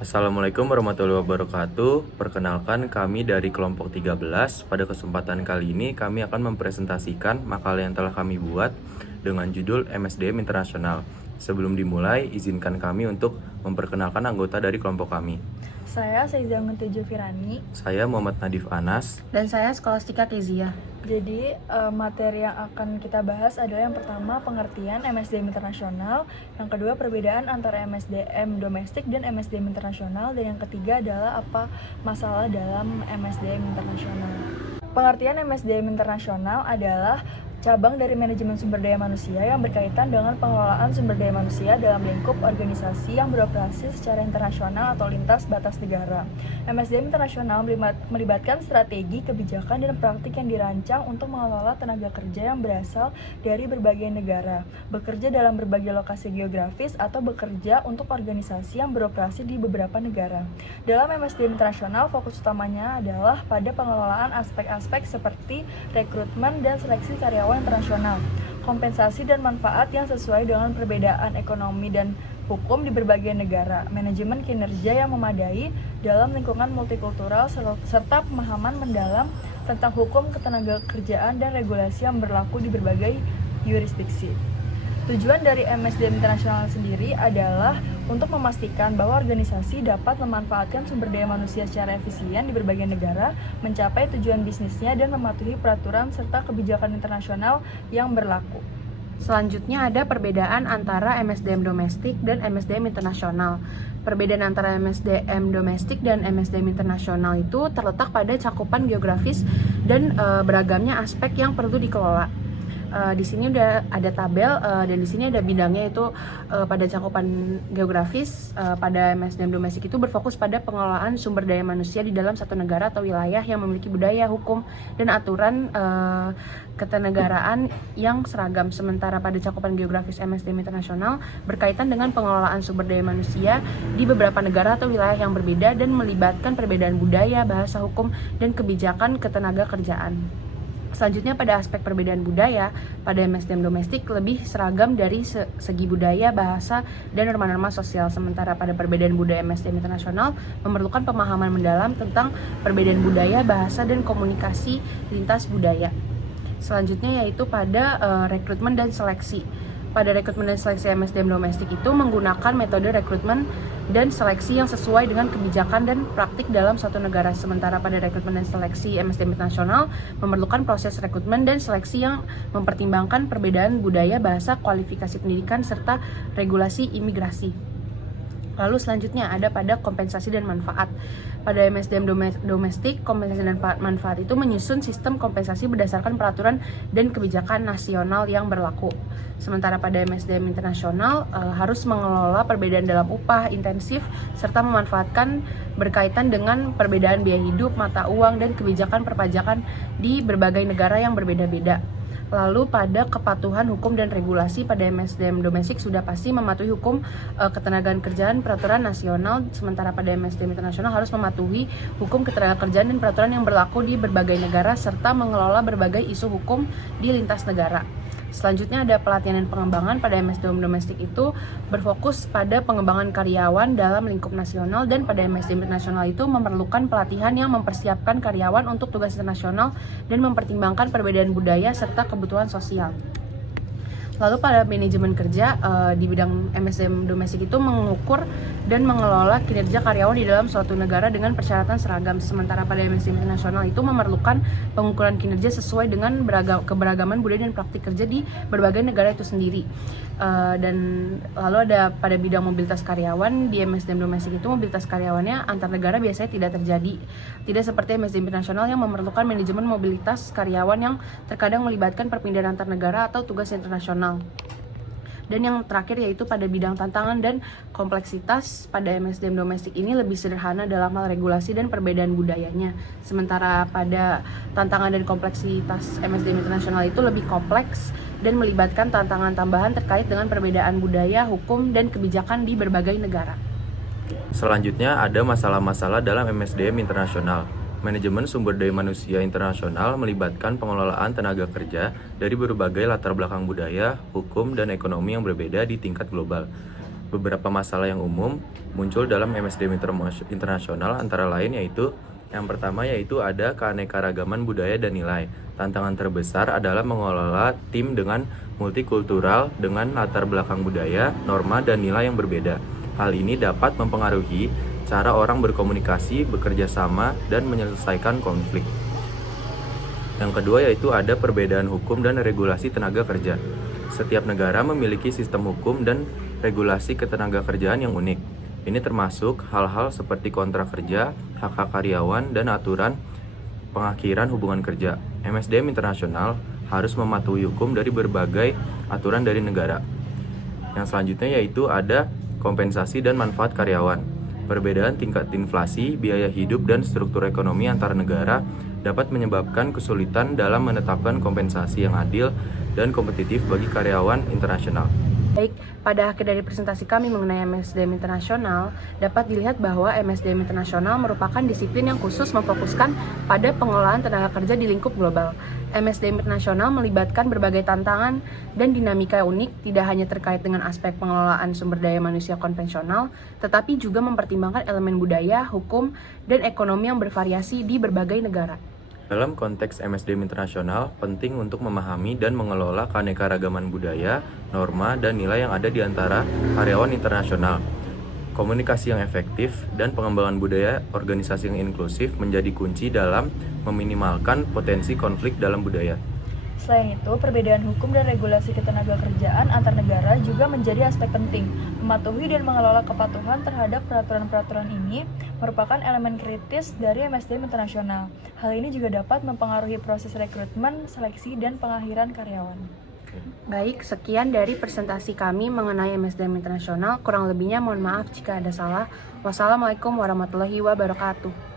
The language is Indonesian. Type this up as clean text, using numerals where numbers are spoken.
Assalamualaikum warahmatullahi wabarakatuh. Perkenalkan, kami dari kelompok 13. Pada kesempatan kali ini kami akan mempresentasikan makalah yang telah kami buat dengan judul MSDM Internasional. Sebelum dimulai, izinkan kami untuk memperkenalkan anggota dari kelompok kami. Saya Saiza Muntejo Firani. Saya Muhammad Nadif Anas. Dan saya Skolastika Kezia. Jadi materi yang akan kita bahas adalah yang pertama pengertian MSDM internasional, yang kedua perbedaan antara MSDM domestik dan MSDM internasional, dan yang ketiga adalah apa masalah dalam MSDM internasional. Pengertian MSDM internasional adalah cabang dari manajemen sumber daya manusia yang berkaitan dengan pengelolaan sumber daya manusia dalam lingkup organisasi yang beroperasi secara internasional atau lintas batas negara. MSDM internasional melibatkan strategi, kebijakan, dan praktik yang dirancang untuk mengelola tenaga kerja yang berasal dari berbagai negara, bekerja dalam berbagai lokasi geografis, atau bekerja untuk organisasi yang beroperasi di beberapa negara. Dalam MSDM internasional, fokus utamanya adalah pada pengelolaan aspek-aspek seperti rekrutmen dan seleksi karyawan internasional, kompensasi dan manfaat yang sesuai dengan perbedaan ekonomi dan hukum di berbagai negara, manajemen kinerja yang memadai dalam lingkungan multikultural, serta pemahaman mendalam tentang hukum ketenagakerjaan dan regulasi yang berlaku di berbagai yurisdiksi. Tujuan dari MSDM internasional sendiri adalah untuk memastikan bahwa organisasi dapat memanfaatkan sumber daya manusia secara efisien di berbagai negara, mencapai tujuan bisnisnya, dan mematuhi peraturan serta kebijakan internasional yang berlaku. Selanjutnya ada perbedaan antara MSDM domestik dan MSDM internasional. Perbedaan antara MSDM domestik dan MSDM internasional itu terletak pada cakupan geografis dan beragamnya aspek yang perlu dikelola. Di sini udah ada tabel dan di sini ada bidangnya, itu pada cakupan geografis. Pada MSDM domestik itu berfokus pada pengelolaan sumber daya manusia di dalam satu negara atau wilayah yang memiliki budaya, hukum, dan aturan ketenegaraan yang seragam. Sementara pada cakupan geografis MSDM internasional berkaitan dengan pengelolaan sumber daya manusia di beberapa negara atau wilayah yang berbeda dan melibatkan perbedaan budaya, bahasa, hukum, dan kebijakan ketenaga kerjaan. Selanjutnya pada aspek perbedaan budaya, pada MSDM domestik lebih seragam dari segi budaya, bahasa, dan norma-norma sosial. Sementara pada perbedaan budaya MSDM internasional memerlukan pemahaman mendalam tentang perbedaan budaya, bahasa, dan komunikasi lintas budaya. Selanjutnya yaitu pada rekrutmen dan seleksi. Pada rekrutmen dan seleksi MSDM domestik itu menggunakan metode rekrutmen dan seleksi yang sesuai dengan kebijakan dan praktik dalam suatu negara. Sementara pada rekrutmen dan seleksi MSDM internasional memerlukan proses rekrutmen dan seleksi yang mempertimbangkan perbedaan budaya, bahasa, kualifikasi pendidikan, serta regulasi imigrasi. Lalu selanjutnya ada pada kompensasi dan manfaat. Pada MSDM domestik, kompensasi dan manfaat itu menyusun sistem kompensasi berdasarkan peraturan dan kebijakan nasional yang berlaku. Sementara pada MSDM internasional harus mengelola perbedaan dalam upah intensif serta memanfaatkan berkaitan dengan perbedaan biaya hidup, mata uang, dan kebijakan perpajakan di berbagai negara yang berbeda-beda. Lalu pada kepatuhan hukum dan regulasi, pada MSDM domestik sudah pasti mematuhi hukum ketenagaan kerjaan peraturan nasional, sementara pada MSDM internasional harus mematuhi hukum ketenagaan kerjaan dan peraturan yang berlaku di berbagai negara serta mengelola berbagai isu hukum di lintas negara. Selanjutnya ada pelatihan dan pengembangan. Pada MSDM domestik itu berfokus pada pengembangan karyawan dalam lingkup nasional, dan pada MSDM internasional itu memerlukan pelatihan yang mempersiapkan karyawan untuk tugas internasional dan mempertimbangkan perbedaan budaya serta kebutuhan sosial. Lalu pada manajemen kerja, di bidang MSDM domestik itu mengukur dan mengelola kinerja karyawan di dalam suatu negara dengan persyaratan seragam. Sementara pada MSDM internasional itu memerlukan pengukuran kinerja sesuai dengan keberagaman budaya dan praktik kerja di berbagai negara itu sendiri. Dan lalu ada pada bidang mobilitas karyawan, di MSDM domestik itu mobilitas karyawannya antar negara biasanya tidak terjadi. Tidak seperti MSDM internasional yang memerlukan manajemen mobilitas karyawan yang terkadang melibatkan perpindahan antar negara atau tugas internasional. Dan yang terakhir yaitu pada bidang tantangan dan kompleksitas, pada MSDM domestik ini lebih sederhana dalam hal regulasi dan perbedaan budayanya. Sementara pada tantangan dan kompleksitas MSDM internasional itu lebih kompleks dan melibatkan tantangan tambahan terkait dengan perbedaan budaya, hukum, dan kebijakan di berbagai negara. Selanjutnya ada masalah-masalah dalam MSDM internasional. Manajemen sumber daya manusia internasional melibatkan pengelolaan tenaga kerja dari berbagai latar belakang budaya, hukum, dan ekonomi yang berbeda di tingkat global. Beberapa masalah yang umum muncul dalam MSDM internasional antara lain yaitu yang pertama yaitu ada keanekaragaman budaya dan nilai. Tantangan terbesar adalah mengelola tim dengan multikultural dengan latar belakang budaya, norma, dan nilai yang berbeda. Hal ini dapat mempengaruhi cara orang berkomunikasi, bekerja sama, dan menyelesaikan konflik. Yang kedua yaitu ada perbedaan hukum dan regulasi tenaga kerja. Setiap negara memiliki sistem hukum dan regulasi ketenagakerjaan yang unik. Ini termasuk hal-hal seperti kontrak kerja, hak-hak karyawan, dan aturan pengakhiran hubungan kerja. MSDM internasional harus mematuhi hukum dari berbagai aturan dari negara. Yang selanjutnya yaitu ada kompensasi dan manfaat karyawan. Perbedaan tingkat inflasi, biaya hidup, dan struktur ekonomi antar negara dapat menyebabkan kesulitan dalam menetapkan kompensasi yang adil dan kompetitif bagi karyawan internasional. Baik, pada akhir dari presentasi kami mengenai MSDM internasional, dapat dilihat bahwa MSDM internasional merupakan disiplin yang khusus memfokuskan pada pengelolaan tenaga kerja di lingkup global. MSDM internasional melibatkan berbagai tantangan dan dinamika unik, tidak hanya terkait dengan aspek pengelolaan sumber daya manusia konvensional, tetapi juga mempertimbangkan elemen budaya, hukum, dan ekonomi yang bervariasi di berbagai negara. Dalam konteks MSDM internasional, penting untuk memahami dan mengelola keanekaragaman budaya, norma, dan nilai yang ada di antara karyawan internasional. Komunikasi yang efektif dan pengembangan budaya organisasi yang inklusif menjadi kunci dalam meminimalkan potensi konflik dalam budaya. Selain itu, perbedaan hukum dan regulasi ketenagakerjaan antar negara juga menjadi aspek penting. Mematuhi dan mengelola kepatuhan terhadap peraturan-peraturan ini merupakan elemen kritis dari MSDM internasional. Hal ini juga dapat mempengaruhi proses rekrutmen, seleksi, dan pengakhiran karyawan. Baik, sekian dari presentasi kami mengenai MSDM internasional. Kurang lebihnya mohon maaf jika ada salah. Wassalamualaikum warahmatullahi wabarakatuh.